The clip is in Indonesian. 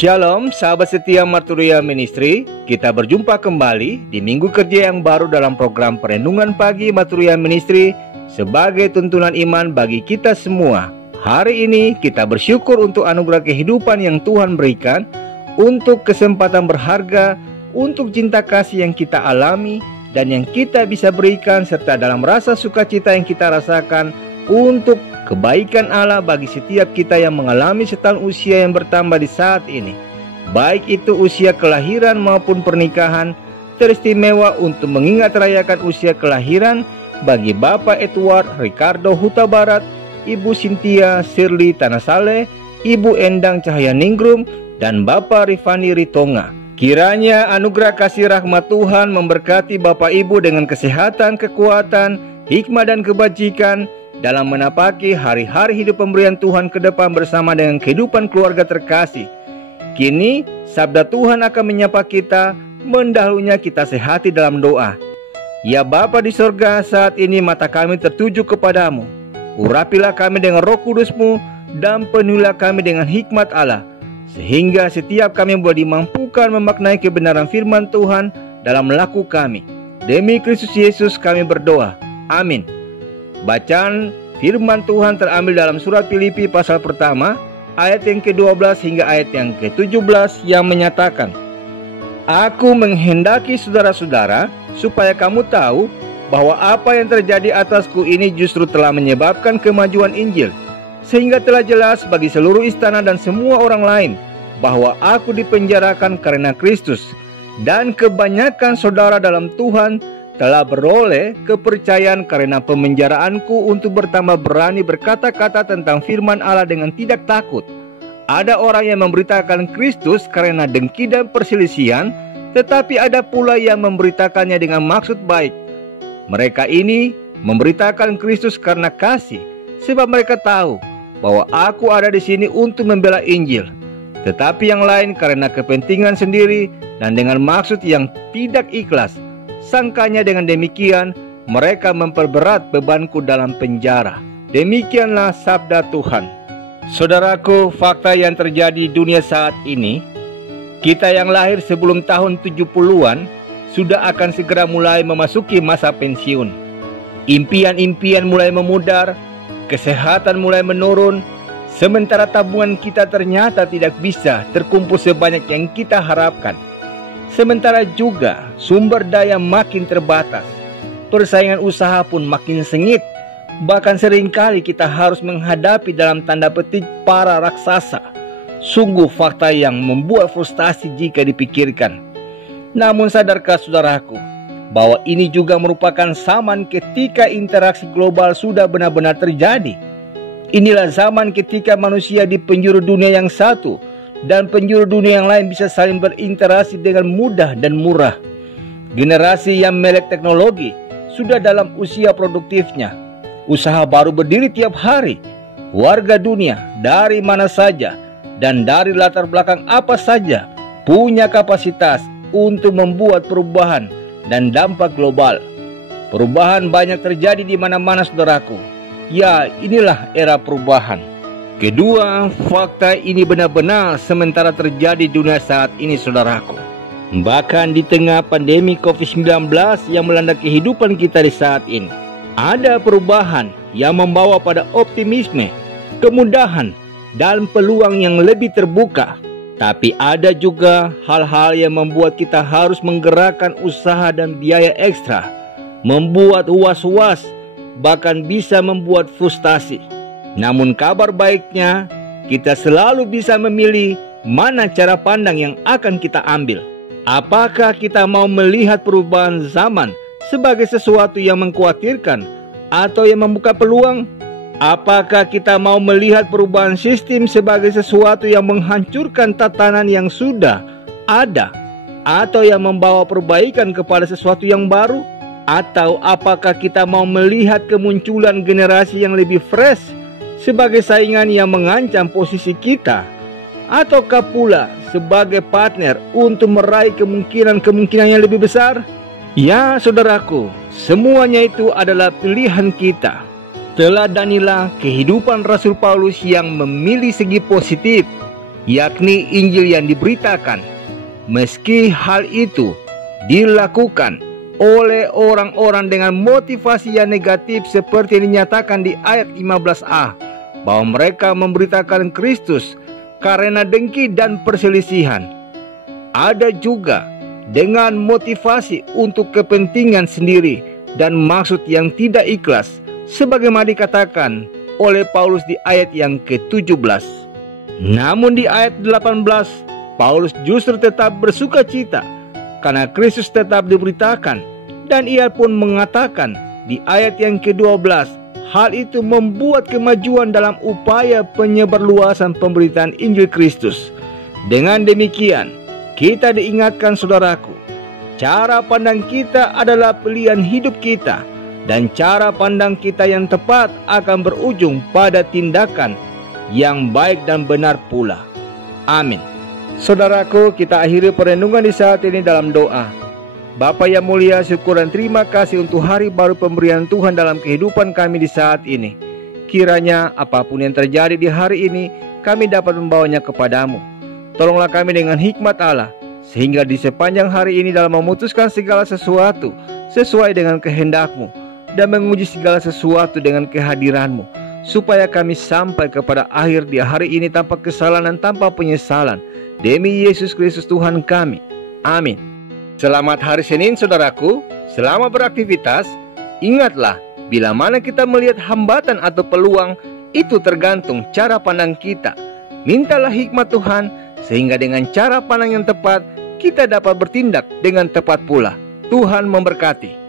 Shalom sahabat setia Marturia Ministry. Kita berjumpa kembali di minggu kerja yang baru dalam program Perenungan Pagi Marturia Ministry sebagai tuntunan iman bagi kita semua. Hari ini kita bersyukur untuk anugerah kehidupan yang Tuhan berikan, untuk kesempatan berharga, untuk cinta kasih yang kita alami dan yang kita bisa berikan, serta dalam rasa sukacita yang kita rasakan untuk kebaikan Allah bagi setiap kita yang mengalami setahun usia yang bertambah di saat ini. Baik itu usia kelahiran maupun pernikahan, teristimewa untuk mengingat rayakan usia kelahiran bagi Bapak Edward Ricardo Huta Barat, Ibu Cynthia Shirley Tanasale, Ibu Endang Cahaya Ningrum, dan Bapak Rifani Ritonga. Kiranya anugerah kasih rahmat Tuhan memberkati Bapak Ibu dengan kesehatan, kekuatan, hikmah dan kebajikan dalam menapaki hari-hari hidup pemberian Tuhan ke depan bersama dengan kehidupan keluarga terkasih. Kini sabda Tuhan akan menyapa kita, mendahulunya kita sehati dalam doa. Ya Bapa di sorga, saat ini mata kami tertuju kepadamu. Urapilah kami dengan Roh Kudus-Mu dan penuhilah kami dengan hikmat Allah, sehingga setiap kami boleh dimampukan memaknai kebenaran firman Tuhan dalam laku kami. Demi Kristus Yesus kami berdoa. Amin. Bacaan firman Tuhan terambil dalam surat Filipi pasal pertama, ayat yang ke-12 hingga ayat yang ke-17 yang menyatakan, Aku menghendaki saudara-saudara supaya kamu tahu bahwa apa yang terjadi atasku ini justru telah menyebabkan kemajuan Injil, sehingga telah jelas bagi seluruh istana dan semua orang lain bahwa aku dipenjarakan karena Kristus, dan kebanyakan saudara dalam Tuhan telah beroleh kepercayaan karena pemenjaraanku untuk bertambah berani berkata-kata tentang firman Allah dengan tidak takut. Ada orang yang memberitakan Kristus karena dengki dan perselisihan, tetapi ada pula yang memberitakannya dengan maksud baik. Mereka ini memberitakan Kristus karena kasih, sebab mereka tahu bahwa aku ada di sini untuk membela Injil. Tetapi yang lain karena kepentingan sendiri dan dengan maksud yang tidak ikhlas. Sangkanya dengan demikian mereka memperberat bebanku dalam penjara. Demikianlah sabda Tuhan. Saudaraku, fakta yang terjadi di dunia saat ini, kita yang lahir sebelum tahun 70-an sudah akan segera mulai memasuki masa pensiun. Impian-impian mulai memudar, kesehatan mulai menurun, sementara tabungan kita ternyata tidak bisa terkumpul sebanyak yang kita harapkan. Sementara juga sumber daya makin terbatas, persaingan usaha pun makin sengit. Bahkan seringkali kita harus menghadapi dalam tanda petik para raksasa. Sungguh fakta yang membuat frustasi jika dipikirkan. Namun sadarkah saudaraku, bahwa ini juga merupakan zaman ketika interaksi global sudah benar-benar terjadi. Inilah zaman ketika manusia di penjuru dunia yang satu dan penjuru dunia yang lain bisa saling berinteraksi dengan mudah dan murah. Generasi yang melek teknologi sudah dalam usia produktifnya. Usaha baru berdiri tiap hari. Warga dunia dari mana saja dan dari latar belakang apa saja punya kapasitas untuk membuat perubahan dan dampak global. Perubahan banyak terjadi di mana-mana saudaraku. Ya, inilah era perubahan. Kedua, fakta ini benar-benar sementara terjadi di dunia saat ini saudaraku. Bahkan di tengah pandemi COVID-19 yang melanda kehidupan kita di saat ini, ada perubahan yang membawa pada optimisme, kemudahan, dan peluang yang lebih terbuka. Tapi ada juga hal-hal yang membuat kita harus menggerakkan usaha dan biaya ekstra, membuat was-was, bahkan bisa membuat frustasi. Namun kabar baiknya, kita selalu bisa memilih mana cara pandang yang akan kita ambil. Apakah kita mau melihat perubahan zaman sebagai sesuatu yang mengkhawatirkan atau yang membuka peluang? Apakah kita mau melihat perubahan sistem sebagai sesuatu yang menghancurkan tatanan yang sudah ada, atau yang membawa perbaikan kepada sesuatu yang baru? Atau apakah kita mau melihat kemunculan generasi yang lebih fresh sebagai saingan yang mengancam posisi kita, ataukah pula sebagai partner untuk meraih kemungkinan-kemungkinan yang lebih besar? Ya saudaraku, semuanya itu adalah pilihan kita. Teladanilah kehidupan Rasul Paulus yang memilih segi positif, yakni Injil yang diberitakan. Meski hal itu dilakukan oleh orang-orang dengan motivasi yang negatif seperti yang dinyatakan di ayat 15a, bahwa mereka memberitakan Kristus karena dengki dan perselisihan. Ada juga dengan motivasi untuk kepentingan sendiri dan maksud yang tidak ikhlas, sebagaimana dikatakan oleh Paulus di ayat yang ke-17. Namun di ayat 18, Paulus justru tetap bersuka cita karena Kristus tetap diberitakan, dan ia pun mengatakan di ayat yang ke-12, hal itu membuat kemajuan dalam upaya penyebarluasan pemberitaan Injil Kristus. Dengan demikian, kita diingatkan saudaraku, cara pandang kita adalah pilihan hidup kita, dan cara pandang kita yang tepat akan berujung pada tindakan yang baik dan benar pula. Amin. Saudaraku, kita akhiri perenungan di saat ini dalam doa. Bapa yang mulia, syukur dan terima kasih untuk hari baru pemberian Tuhan dalam kehidupan kami di saat ini. Kiranya apapun yang terjadi di hari ini, kami dapat membawanya kepadamu. Tolonglah kami dengan hikmat Allah, sehingga di sepanjang hari ini dalam memutuskan segala sesuatu sesuai dengan kehendak-Mu, dan menguji segala sesuatu dengan kehadiran-Mu, supaya kami sampai kepada akhir di hari ini tanpa kesalahan dan tanpa penyesalan. Demi Yesus Kristus Tuhan kami. Amin. Selamat hari Senin saudaraku. Selamat beraktivitas. Ingatlah, bila mana kita melihat hambatan atau peluang, itu tergantung cara pandang kita. Mintalah hikmat Tuhan, sehingga dengan cara pandang yang tepat, kita dapat bertindak dengan tepat pula. Tuhan memberkati.